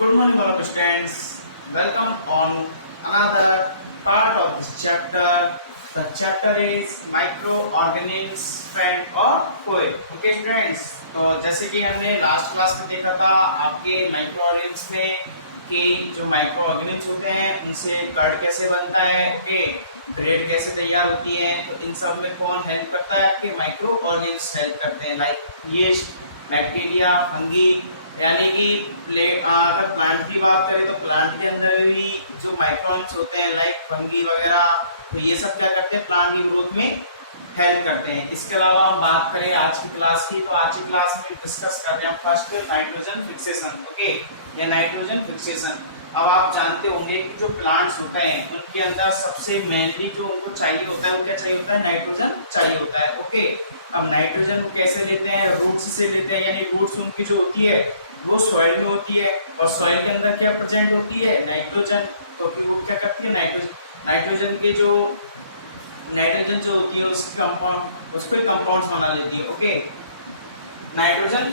Good morning, all of students. Welcome on another part of this chapter. The chapter is microorganisms, friend or foe. Okay, students. तो जैसे कि हमने last class में देखा था आपके माइक्रोऑर्गेनिज्म में कि जो माइक्रो ऑर्गेनिज्म होते हैं उनसे कर्ड कैसे बनता है, ओके, ब्रेड कैसे तैयार होती है, तो इन सब में कौन हेल्प करता है? आपके माइक्रो ऑर्गेनिज्म हेल्प करते हैं, लाइक यीस्ट, बैक्टीरिया, फंगी। यानी कि अगर प्लांट की बात करें तो प्लांट के अंदर भी जो माइक्रोन्स होते हैं लाइक फंगी वगैरह, तो ये सब क्या करते हैं? प्लांट की ग्रोथ में हेल्प करते हैं। इसके अलावा हम बात करें आज की क्लास की, तो आज की क्लास में डिस्कस कर रहे हैं फर्स्ट नाइट्रोजन फिक्सेशन। ओके, ये नाइट्रोजन फिक्सेशन। अब आप जानते होंगे कि जो प्लांट्स होते हैं उनके अंदर सबसे मेनली जो उनको चाहिए होता है वो क्या चाहिए होता है? नाइट्रोजन चाहिए होता है। ओके, अब नाइट्रोजन को कैसे लेते हैं? रूट्स से लेते हैं, यानी रूट्स उनकी जो होती है वो सॉइल में होती है और सॉइल के अंदर क्या प्रेजेंट होती है? नाइट्रोजन। तो वो क्या करती है? नाइट्रोजन के जो नाइट्रोजन जो होती है उसकी कंपाउंड, उसको कंपाउंड्स बना लेती है। ओके, नाइट्रोजन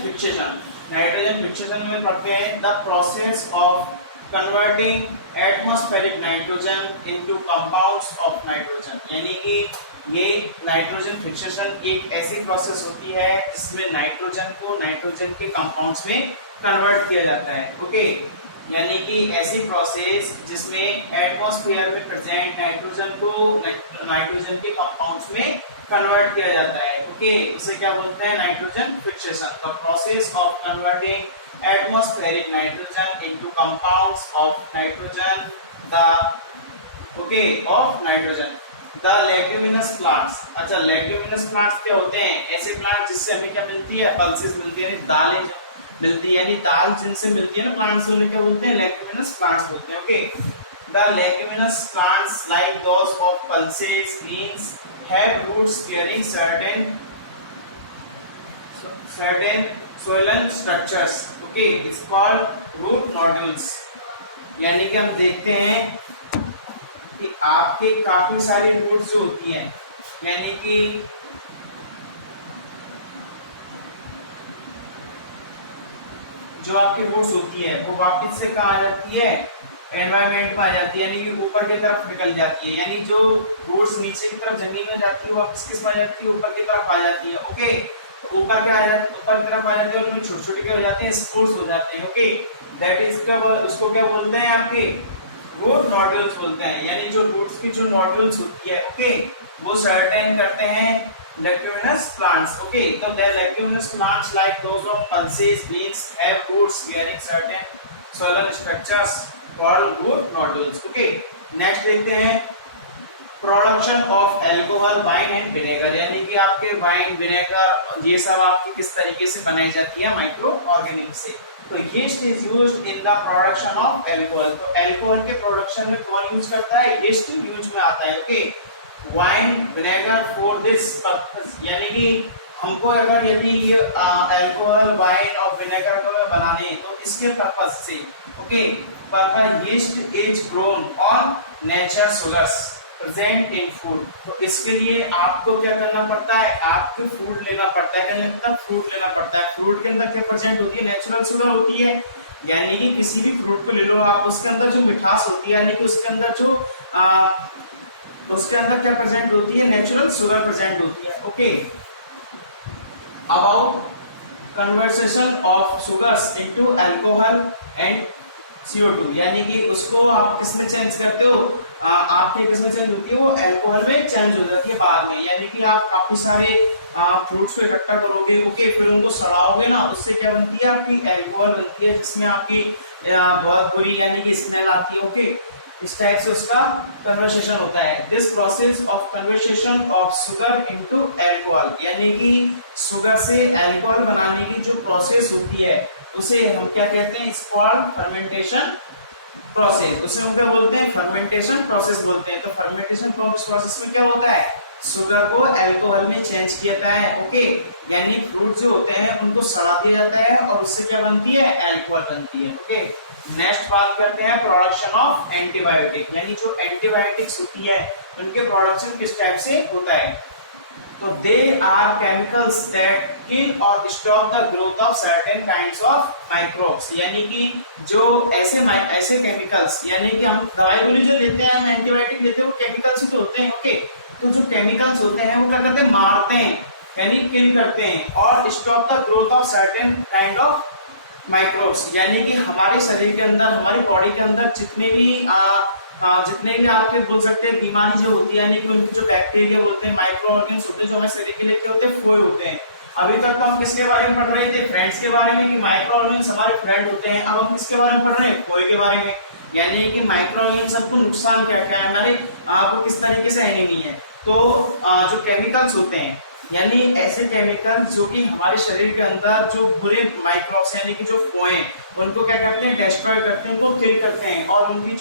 फिक्सेशन में पढ़ते हैं the process of converting atmospheric nitrogen into compounds of nitrogen. यानी कि ये नाइट्रोजन फिक्सेशन एक ऐसी प्रोसेस होती है जिसमें नाइट्रोजन को नाइट्रोजन के कंपाउंड्स में कन्वर्ट किया जाता है। ओके, यानी कि ऐसी प्रोसेस जिसमें एटमॉस्फेयर में प्रेजेंट नाइट्रोजन को नाइट्रोजन के कंपाउंड्स में कन्वर्ट किया जाता है। ओके, उसे क्या बोलते हैं? Nitrogen fixation. The process of converting atmospheric nitrogen into compounds of nitrogen of nitrogen. The leguminous plants. अच्छा, लेग्यूमिनस प्लांट्स क्या होते हैं? ऐसे प्लांट जिससे हमें क्या मिलती है? पल्सेस मिलती है, दालें मिलती है, यानी दाल जिनसे मिलती है ना प्लांट से, उन्हें क्या बोलते हैं? लेग्यूमिनस प्लांट्स बोलते हैं। Okay, the leguminous plants like those of pulses greens have roots carrying certain swollen structures. Okay, it's called root nodules. यानी कि हम देखते हैं कि आपके काफी सारी रूट्स जो होती हैं, यानी कि जो आपकी रूट्स होती है वो वापस से कहाँ आ जाती है? एनवायरमेंट में आ जाती है, यानी कि ऊपर की तरफ निकल जाती है। यानी जो रूट्स नीचे की तरफ जमीन में जाती है वो वापस किस में आ जाती है? ऊपर की तरफ आ जाती है। ओके, तो ऊपर क्या आ जाती है? ऊपर की तरफ आ जाती है और उनमें छोटे छोटे क्या हो जाते हैं? स्पोर्स हो जाते हैं। ओके, दैट इज क्या, उसको क्या बोलते हैं? आपके रूट नोडुल्स बोलते हैं। यानी जो रूट्स की जो नोडुल्स होती है, ओके, वो सर्टेन करते हैं leguminous plants. Okay, so they are leguminous plants like those of pulses, beans have roots bearing certain soil structures called root nodules. Okay, next देखते हैं production of alcohol, wine and vinegar. यानी कि आपके wine, vinegar, ये सब आपकी किस तरीके से बनाई जाती है? माइक्रो ऑर्गेनिज्म से। तो yeast is used in the production of alcohol. तो एल्कोहल के प्रोडक्शन में कौन यूज करता है? यीस्ट यूज में आता है। Okay, wine, vinegar for this purpose. यानी कि हमको अगर यदि अल्कोहल, वाइन और विनेगर को बनाने तो इसके पर्पस से। Okay, purpose yeast is grown on nature sugars present in food. तो इसके लिए आपको क्या करना पड़ता है? आपको फ्रूट लेना पड़ता है। फ्रूट लेना पड़ता है। फ्रूट के अंदर क्या प्रेजेंट होती है? नेचुरल शुगर होती है। यानी कि किसी भी फ्रूट को ले लो आप, उसके अंदर जो मिठास होती है, यानी कि उसके अंदर क्या प्रेजेंट होती है? नेचुरल शुगर प्रेजेंट होती है। Okay, about conversation of sugars into alcohol and CO2। यानी कि उसको आप किस में चेंज करते हो? आपके किस में चेंज होती है? वो अल्कोहल में चेंज हो जाती है बाद में। यानी कि आप काफी सारे फ्रूट्स को इकट्ठा करोगे, ओके, फिर उनको सड़ाओगे ना, उससे क्या बनती है? आपकी अल्कोहल बनती है, जिसमें आपकी बहुत बुरी यानी कि स्मेल आती है। ओके, इस टाइप से उसका कन्वर्सेशन होता है। This process of conversation of sugar into alcohol, यानी कि शुगर से अल्कोहल बनाने की जो प्रोसेस होती है उसे हम क्या कहते हैं? It's called fermentation process. उसे हम क्या बोलते हैं? फर्मेंटेशन प्रोसेस बोलते हैं। तो फर्मेंटेशन प्रोसेस में क्या होता है? शुगर को अल्कोहल में चेंज किया जाता है। ओके, यानी फ्रूट जो होते हैं उनको सड़ा दिया जाता है और उससे क्या बनती है? अल्कोहल बनती है। ओके, नेक्स्ट बात करते हैं प्रोडक्शन ऑफ एंटीबायोटिक। यानी जो एंटीबायोटिक्स होती है उनके प्रोडक्शन किस टाइप से होता है? तो they are chemicals that kill और stop the growth of certain kinds of microbes, यानी कि जो ऐसे केमिकल्स, यानी कि हम दवाई गोली जो लेते हैं, हम एंटीबायोटिक लेते हैं, वो केमिकल्स ही तो होते हैं। ओके, तो जो केमिकल्स होते हैं वो क्या करते हैं, मारते हैं, यानी किल करते हैं, और stop the growth of certain kind of microbes, यानी कि हमारे शरीर के अंदर, हमारी बॉडी के अंदर जितने भी आपके बोल सकते हैं बीमारी जो होती है, यानी कि उनके जो बैक्टीरिया होते हैं, माइक्रो ऑर्गेन्स होते हैं, जो हमारे शरीर के लिए क्या होते हैं, फोए होते हैं। अभी तक तो हम किसके बारे में पढ़ रहे थे, फ्रेंड्स के बारे में, कि माइक्रो ऑर्गेन्स हमारे फ्रेंड होते हैं। अब हम किसके बारे में पढ़ रहे हैं, फोए के बारे में, यानी कि माइक्रो ऑर्गेन्स सबको नुकसान क्या क्या है, हमारे आपको किस तरीके से एनिमी है। तो जो केमिकल्स होते हैं, यानी ऐसे केमिकल जो कि हमारे शरीर के अंदर जो बुरे माइक्रोब्स यानी कि जो फोए, उनको क्या करते हैं, डिस्ट्रॉय करते हैं, उनको किल करते हैं, और उनकी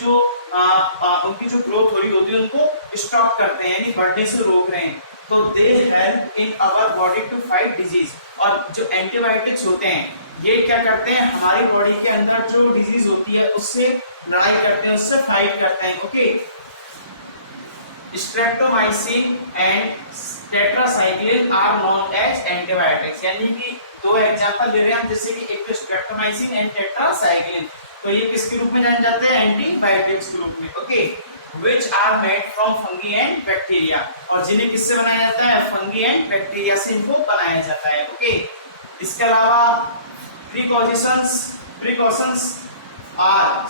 जो ग्रोथ हो रही होती है उनको स्टॉप करते हैं, यानी बढ़ने से रोक रहे हैं। तो they help in our body to fight disease. और जो एंटीबायोटिक्स होते हैं, ये क्या करते हैं, हमारी बॉडी के अंदर जो डिजीज होती है उससे लड़ाई करते हैं, उससे फाइट करते हैं। Okay, streptomycin and tetracycline are known as antibiotics, यानी कि दो एग्जांपल ले रहे हैं हम, जैसे कि एक तो स्ट्रेप्टोमाइसिन एंड टेट्रासाइक्लिन, तो ये किसके रूप में जाने जाते हैं, एंटीबायोटिक्स के रूप में। Okay, which are made from fungi and bacteria, और जिन्हें किससे बनाया जाता है, फंगी एंड बैक्टीरिया से इनको बनाया जाता है। ओके, इसके अलावा precautions are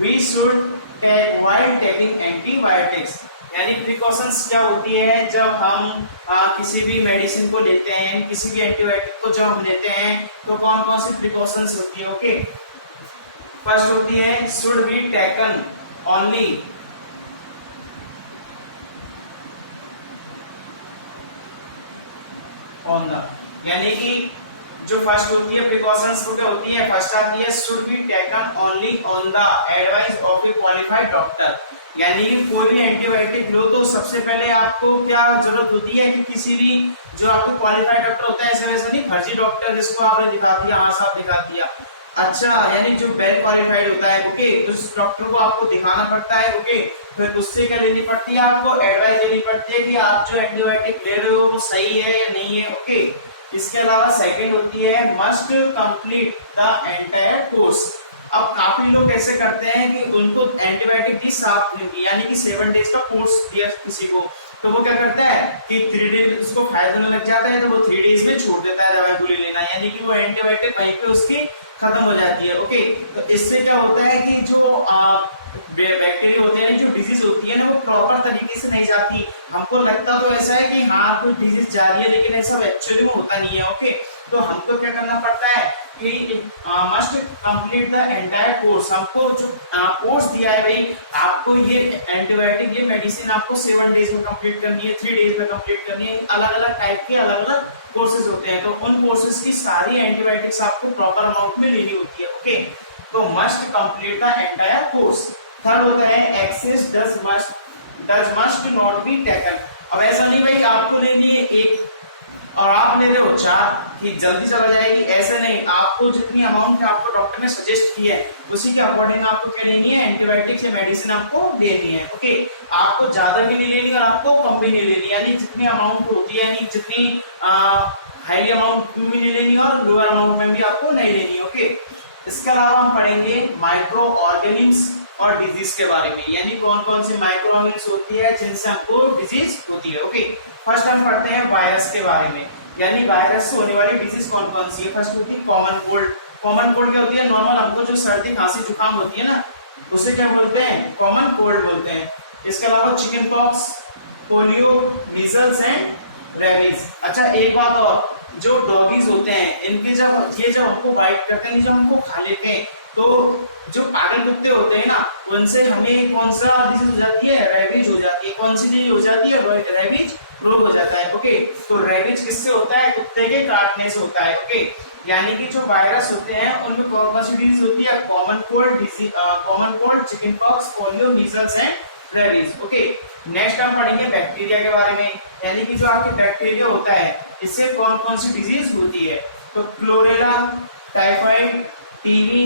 we should take while taking antibiotics, यानी प्रिकॉशंस क्या होती है, जब हम किसी भी मेडिसिन को लेते हैं, किसी भी एंटीबायोटिक को जब हम लेते हैं, तो कौन कौन सी प्रिकॉशंस होती है। ओके, फर्स्ट होती है should be taken only on the, यानी कि जो फर्स्ट होती है प्रिकॉशंस वो क्या होती है, फर्स्ट आती है should be taken only on the advice of A qualified doctor, यानी कोई भी एंटीबायोटिक लो तो सबसे पहले आपको क्या जरूरत होती है कि किसी भी जो आपको क्वालिफाइड डॉक्टर होता है, ऐसे वैसे नहीं फर्जी डॉक्टर जिसको आपने दिखा दिया, हाँ साहब दिखा दिया, अच्छा, यानी जो वेल क्वालिफाइड होता है। ओके, तो उस डॉक्टर को आपको दिखाना पड़ता है। ओके, फिर उससे क्या लेनी पड़ती है, आपको एडवाइस देनी पड़ती है कि आप जो एंटीबायोटिक ले रहे हो वो सही है या नहीं है। ओके, इसके अलावा सेकंड होती है must complete the entire course. अब काफी लोग ऐसे करते हैं कि उनको एंटीबायोटिक दी 7 दिन की, यानी कि 7 डेज का कोर्स दिया किसी को, तो वो क्या करता है कि 3 डेज उसको फायदा होने लग जाता है, तो वो 3 डेज में छोड़ देता है दवाई गोली लेना, यानी कि वो एंटीबायोटिक वहीं पे उसकी खत्म हो जाती है। ओके, तो इससे क्या होता है कि जो बैक्टीरिया होते हैं, जो डिजीज होती है ना, वो प्रॉपर तरीके से नहीं जाती। हमको लगता तो ऐसा है कि हाँ कोई डिजीज जा रही है, लेकिन ऐसा एक्चुअली में होता नहीं है। ओके, तो हमको क्या करना पड़ता है कि must complete the entire course, हमको जो कोर्स दिया है भाई, आपको ये एंटीबायोटिक, ये मेडिसिन आपको 7 डेज में कंप्लीट करनी है, 3 डेज में कंप्लीट करनी है। अलग अलग टाइप के अलग अलग कोर्सेज होते हैं, तो उन कोर्सेज की सारी एंटीबायोटिक्स आपको प्रॉपर अमाउंट में लेनी होती है। ओके, तो must complete the entire course. Third होता है excess does must not be taken. अब ऐसा नहीं भाई आपको लेनी है एक और आप ले रहे हो 4 कि जल्दी चला जाएगी, ऐसे नहीं, आपको जितनी अमाउंट आपको डॉक्टर ने सजेस्ट की है उसी के अकॉर्डिंग आपको क्या लेनी है, एंटीबायोटिक्स या मेडिसिन आपको लेनी है। ओके, आपको ज्यादा भी नहीं लेनी और आपको कम भी नहीं लेनी, यानी जितनी अमाउंट होती है, यानी जितनी हाईली अमाउंट भी नहीं लेनी और लोअर अमाउंट में भी आपको नहीं लेनी। ओके, इसके अलावा हम पढ़ेंगे माइक्रो ऑर्गेनिज्म और डिजीज के बारे में, यानी कौन कौन सी माइक्रो ऑर्गेनिज्म होती है जिनसे हमको डिजीज होती है। ओके, फर्स्ट हम पढ़ते हैं वायरस के बारे में, यानी वायरस से होने वाली डिजीज कौन कौन सी है। फर्स्ट होती है कॉमन कोल्ड। कॉमन कोल्ड क्या होती है, नॉर्मल हमको जो सर्दी खांसी जुकाम होती है ना, उसे क्या बोलते हैं, कॉमन कोल्ड बोलते हैं। इसके अलावा chicken pox, polio, measles and rabies. अच्छा, एक बात और, जो डॉगीज होते हैं इनके जब हमको बाइट करते हैं, जब हमको खा लेते हैं, तो जो पागल कुत्ते होते हैं ना, उनसे हमें कौन सा डिजीज हो जाती है, रेबीज हो जाती है। कौन सी डिजीज हो जाती है, रेबीज रोग हो जाता है। ओके, तो रेबीज किससे होता है, कुत्ते के काटने से होता है। ओके, यानी कि जो वायरस होते हैं उनमें कौन कौन सी डिजीज होती है, common cold, chicken pox, polio, measles and rabies. Okay, next हम पढ़ेंगे बैक्टीरिया के बारे में, यानी कि जो आपके बैक्टीरिया होता है इससे कौन कौन सी डिजीज होती है। तो chlorella, typhoid, TB,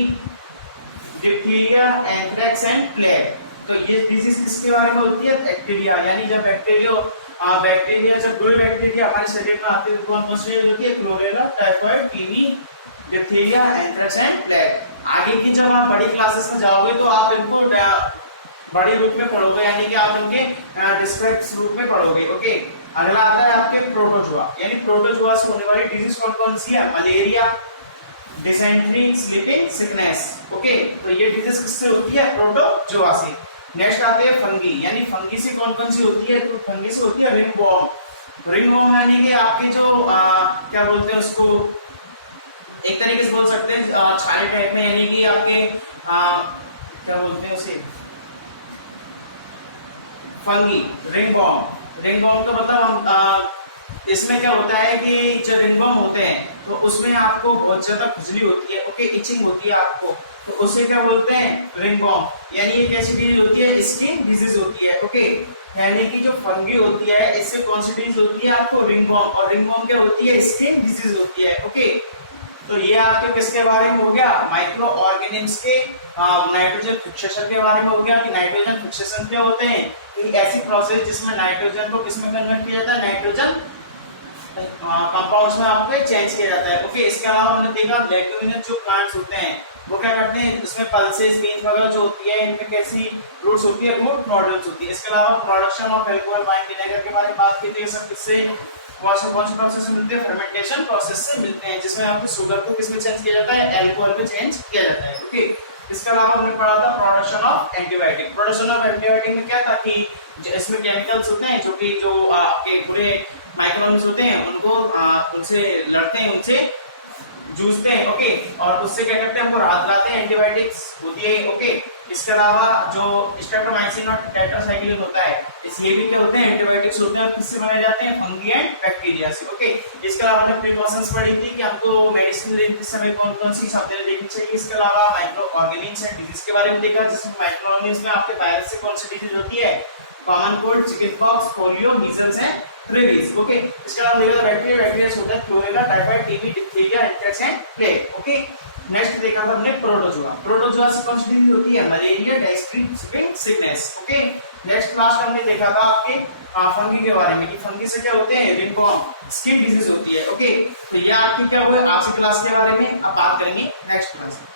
diphtheria, anthrax and plague. तो ये डिजीज किसके बारे में होती है? बैक्टीरिया, यानी जब बैक्टीरिया जब गुड बैक्टीरिया हमारे शरीर में आते हैं तो कौन कौन सी होती है? Chlorella, typhoid, TB, diphtheria, anthrax and plague. आगे की जब आप बड़ी क्लासेस में जाओगे तो आप इनको बड़े रूप में पढ़ोगे, यानी कि आप इनके डिस्क्रिप्टिव रूप में पढ़ोगे। ओके, अगला आता है आपके प्रोटोजोआ, यानी प्रोटोजोआ से होने वाली डिजीज कौन कौन सी है? Malaria, dysentery, sleeping sickness. Okay, तो ये डिजीज किससे होती है? प्रोटोजोआ से। नेक्स्ट आते हैं फंगी, यानी फंगी से कौन कौन सी होती है? तो फंगी से होती है रिंगवॉर्म। रिंगवॉर्म यानी कि आपके जो क्या बोलते हैं उसको, एक तरीके से बोल सकते हैं छाले टाइप में, यानी कि आपके क्या बोलते हैं उसे? Fungi, ringworm. रिंगवॉर्म तो मतलब इसमें क्या होता है कि जो रिंगवॉर्म होते हैं तो उसमें आपको बहुत ज्यादा खुजली होती है। ओके, इचिंग होती है आपको, तो उसे क्या बोलते हैं? रिंगवॉर्म। यानी ये कैसी डिजीज होती है? स्किन डिजीज होती है। ओके, यानी कि जो फंगी होती है इससे कौन सी डिजीज होती है आपको? रिंगवॉर्म। और रिंगवॉर्म क्या होती है? स्किन डिजीज होती है। ओके, तो ये आपके किसके बारे में हो गया? माइक्रो ऑर्गेनिम्स के नाइट्रोजन फिक्सेशन के बारे में हो गया कि नाइट्रोजन फिक्सेशन क्या होते हैं? कि ऐसी प्रोसेस जिसमें नाइट्रोजन को किसमें कन्वर्ट किया जाता है? नाइट्रोजन कंपाउंड्स में आपके चेंज किया जाता है। ओके, इसके अलावा हमने देखा लेग्यूमिनस जो प्लांट्स होते हैं वो क्या करते हैं? उसमें पल्सेस, बीन्स वगैरह जो होती है इनमें कैसी रूट्स होती है? रूट नोडल्स होती है। इसके अलावा production of alcohol, wine, vinegar के बारे में बात की थी। सब किससे कौन से प्रोसेस से मिलते हैं? फर्मेंटेशन प्रोसेस से मिलते हैं, जिसमें आपको शुगर को किसमें चेंज किया जाता है? अल्कोहल में चेंज किया जाता है। ओके, इसके अलावा हमने पढ़ा था production of antibiotic. Production of antibiotic में क्या था कि इसमें केमिकल्स होते हैं जो आपके पूरे माइक्रोब्स होते हैं उनको उनसे लड़ते हैं, उनसे जूझते हैं। ओके, और उससे क्या करते हैं? हमको राहत लाते हैं, एंटीबायोटिक्स होती है। ओके, इसके अलावा जो स्ट्रेप्टोमाइसिन और टेट्रासाइक्लिन होता है ये भी क्या होते हैं? एंटीबायोटिक्स होते हैं। और किससे बनाए जाते हैं? फंगी एंड बैक्टीरिया से। ओके, इसके अलावा हमने प्रिकॉशंस पढ़ी थी कि हमको मेडिसिन लेते समय कौन कौन सी सावधानी देखनी चाहिए। इसके अलावा माइक्रो ऑर्गेनिम्स एंड डिजीज के बारे में देखा, जिसमें माइक्रो ऑर्गेनिम्स में आपके वायरस से कौन सी डिजीज होती है? Common cold, chicken pox, polio, measles and rabies. Okay, इसके अलावा देखा बैक्टीरिया होता है chlorella, typhoid, TB, diphtheria, anthrax and plague. Okay, next देखा था हमने प्रोटोजोआ। प्रोटोजोआ से कौन सी डिजीज होती है? Malaria, dysentery, sleeping sickness. Okay, next class हमने देखा था आपके फंगी के बारे में कि फंगी से क्या होते हैं? रिंगवॉर्म, स्किन डिजीज होती है। ओके, तो ये आपकी क्या हुआ आज की क्लास के बारे में अब बात करेंगे नेक्स्ट क्लास में।